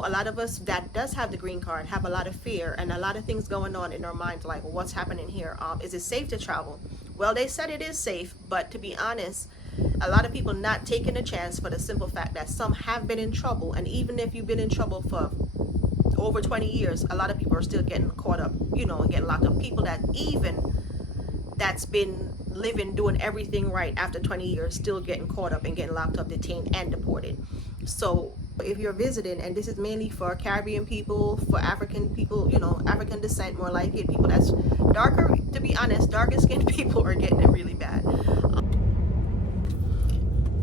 know, a lot of us that does have the green card have a lot of fear and a lot of things going on in our minds, like, well, what's happening here? Is it safe to travel? Well, they said it is safe, but to be honest, a lot of people not taking a chance for the simple fact that some have been in trouble. And even if you've been in trouble for over 20 years, a lot of people are still getting caught up, you know, and getting locked up. People that's been living, doing everything right after 20 years, still getting caught up and getting locked up, detained, and deported. So if you're visiting, and this is mainly for Caribbean people, for African people, you know, African descent, more like it, people that's darker, to be honest, darker skinned people are getting it really bad.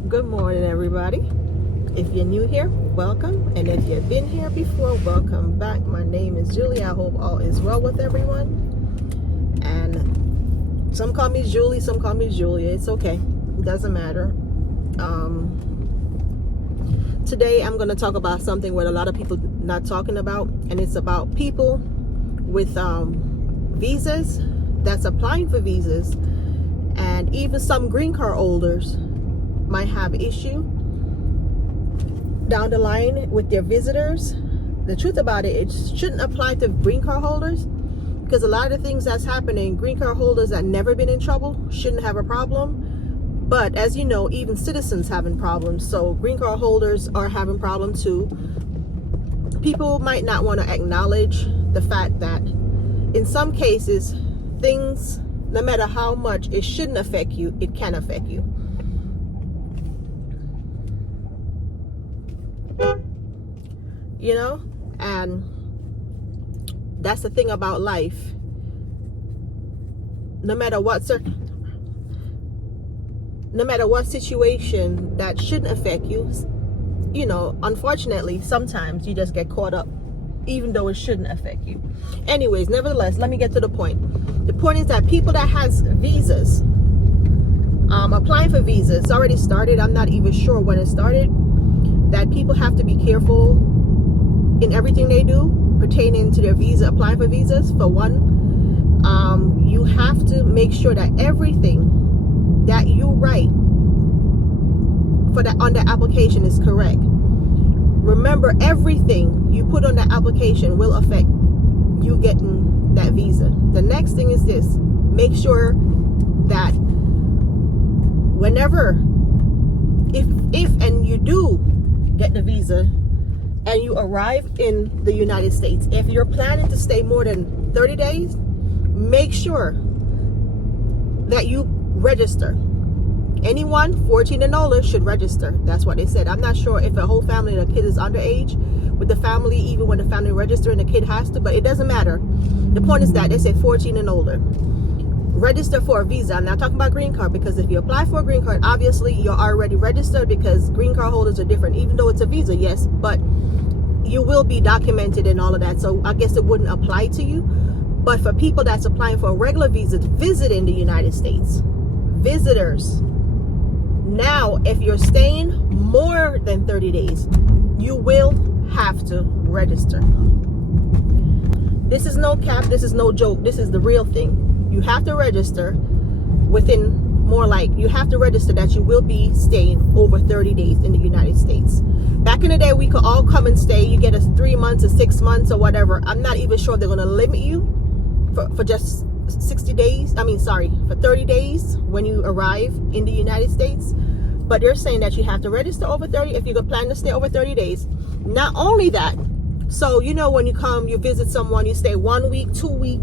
Good morning, everybody. If you're new here, welcome. And if you've been here before, welcome back. My name is Julie. I hope all is well with everyone. And some call me Julie, some call me Julia. It's okay. It doesn't matter. Today I'm going to talk about something what a lot of people not talking about, and it's about people with visas, that's applying for visas, and even some green card holders might have issue down the line with their visitors. The truth about it shouldn't apply to green card holders, because a lot of the things that's happening, green card holders that never been in trouble shouldn't have a problem. But as you know, even citizens having problems. So green card holders are having problems too. People might not want to acknowledge the fact that in some cases, things, no matter how much it shouldn't affect you, it can affect you. You know, and that's the thing about life. No matter what situation that shouldn't affect you, you know, unfortunately, sometimes you just get caught up, even though it shouldn't affect you. Anyways, nevertheless, let me get to the point. The point is that people that has visas, applying for visas, it's already started. I'm not even sure when it started. That people have to be careful in everything they do pertaining to their visa, applying for visas. For one, you have to make sure that everything that you write for that on the application is correct. Remember, everything you put on the application will affect you getting that visa. The next thing is this: make sure that whenever, if and you do get the visa and you arrive in the United States, if you're planning to stay more than 30 days, make sure that you register. Anyone 14 and older should register. That's what they said. I'm not sure if a whole family and a kid is underage with the family, even when the family register and the kid has to, but it doesn't matter. The point is that they said 14 and older. Register for a visa. I'm not talking about green card, because if you apply for a green card, obviously you're already registered, because green card holders are different, even though it's a visa, yes, but you will be documented and all of that. So I guess it wouldn't apply to you. But for people that's applying for a regular visa to visit in the United States, visitors, now if you're staying more than 30 days, you will have to register. This is no cap, this is no joke, this is the real thing. You have to register within, more like, you have to register that you will be staying over 30 days in the United States. Back in the day, we could all come and stay. You get us 3 months or 6 months or whatever. I'm not even sure they're going to limit you for just 60 days. For 30 days when you arrive in the United States. But they're saying that you have to register over 30 if you're planning to stay over 30 days. Not only that, so you know, when you come, you visit someone, you stay 1 week, 2 week,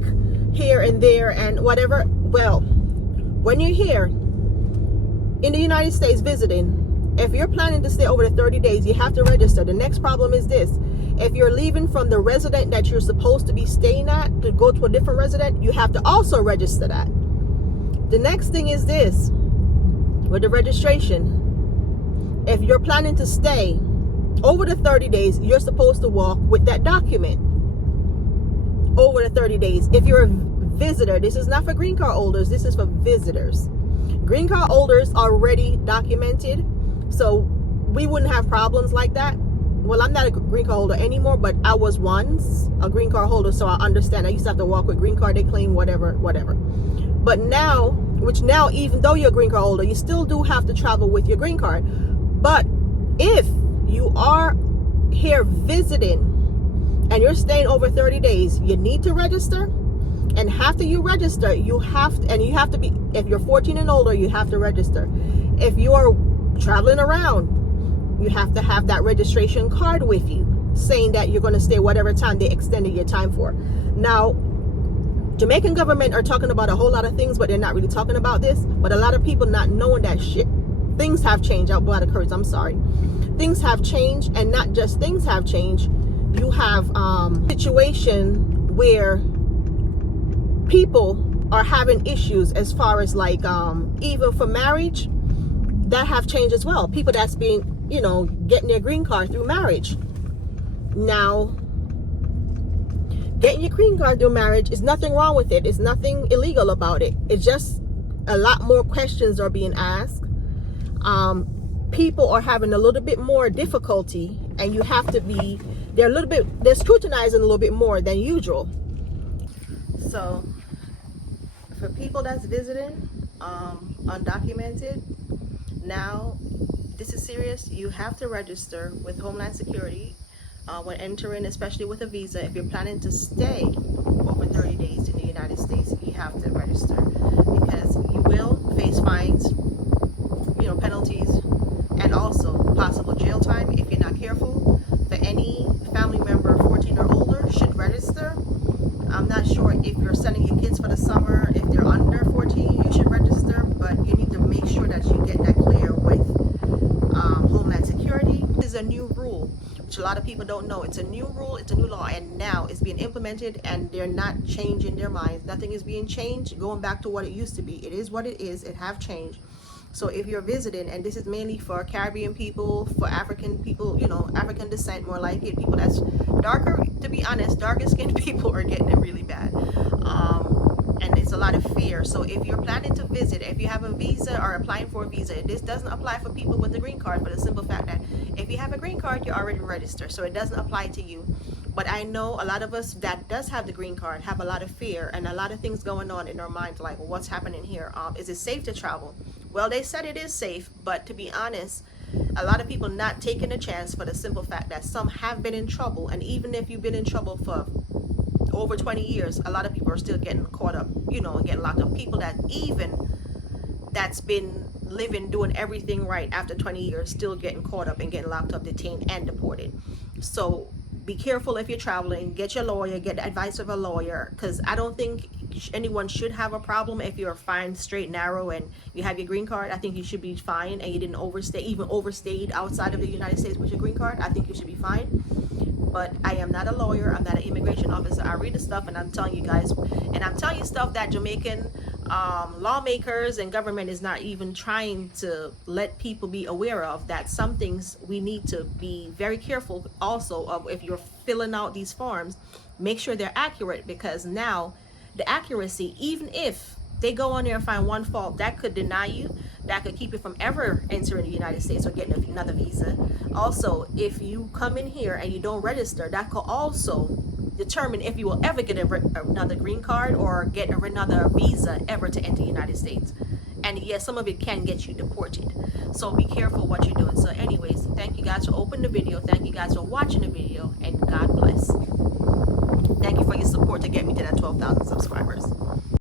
here and there and whatever. Well, when you're here in the United States visiting, if you're planning to stay over the 30 days, you have to register. The next problem is this: if you're leaving from the resident that you're supposed to be staying at to go to a different resident, you have to also register that. The next thing is this: with the registration, if you're planning to stay over the 30 days, you're supposed to walk with that document over the 30 days. If you're a visitor, this is not for green card holders, this is for visitors. Green card holders are already documented, so we wouldn't have problems like that. Well, I'm not a green card holder anymore, but I was once a green card holder, so I understand. I used to have to walk with green card, they claim whatever. But now, even though you're a green card holder, you still do have to travel with your green card. But if here visiting and you're staying over 30 days, you need to register. And after you register, you have to be, if you're 14 and older, you have to register. If you're traveling around, you have to have that registration card with you saying that you're going to stay whatever time they extended your time for. Now, Jamaican government are talking about a whole lot of things, but they're not really talking about this. But a lot of people not knowing that things have changed. Out by the curse, I'm sorry. Things have changed, and not just things have changed. You have situation where people are having issues as far as like even for marriage, that have changed as well. People that's been, getting their green card through marriage. Now, getting your green card through marriage is nothing wrong with it. It's nothing illegal about it. It's just a lot more questions are being asked. People are having a little bit more difficulty, and they're scrutinizing a little bit more than usual. So for people that's visiting undocumented, now this is serious. You have to register with Homeland Security when entering, especially with a visa. If you're planning to stay over 30 days in the United States, you have to register, because you will face fines, penalties, and also possible jail time if you're not careful. For any family member 14 or older, should register. I'm not sure if you're sending your kids for the summer, if they're under 14, you should register, but you need to make sure that you get that clear with Homeland Security. This is a new rule, which a lot of people don't know. It's a new rule, it's a new law, and now it's being implemented, and they're not changing their minds. Nothing is being changed, going back to what it used to be. It is what it is. It have changed. So if you're visiting, and this is mainly for Caribbean people, for African people, African descent, more like it, people that's darker, to be honest, darker skinned people are getting it really bad. And it's a lot of fear. So if you're planning to visit, if you have a visa or applying for a visa, this doesn't apply for people with a green card, for the simple fact that if you have a green card, you're already registered. So it doesn't apply to you. But I know a lot of us that does have the green card have a lot of fear and a lot of things going on in our minds, like what's happening here. Is it safe to travel? Well, they said it is safe, but to be honest, a lot of people not taking a chance for the simple fact that some have been in trouble. And even if you've been in trouble for over 20 years, a lot of people are still getting caught up, and getting locked up. People that's been living, doing everything right after 20 years, still getting caught up and getting locked up, detained, and deported. So be careful if you're traveling. Get your lawyer, get the advice of a lawyer, because I don't think anyone should have a problem if you're fine, straight, narrow, and you have your green card. I think you should be fine, and you didn't overstayed outside of the United States with your green card. I think you should be fine. But I am not a lawyer. I'm not an immigration officer. I read the stuff, and I'm telling you guys, and I'm telling you stuff that Jamaican lawmakers and government is not even trying to let people be aware of, that some things we need to be very careful also of. If you're filling out these forms, make sure they're accurate, because now the accuracy, even if they go on there and find one fault, that could deny you, that could keep you from ever entering the United States or getting another visa. Also, if you come in here and you don't register, that could also determine if you will ever get another green card or get another visa ever to enter the United States. And yes, some of it can get you deported. So be careful what you're doing. So anyways, thank you guys for opening the video. Thank you guys for watching the video, and God bless. Thank you for your support to get me to that 12,000 subscribers.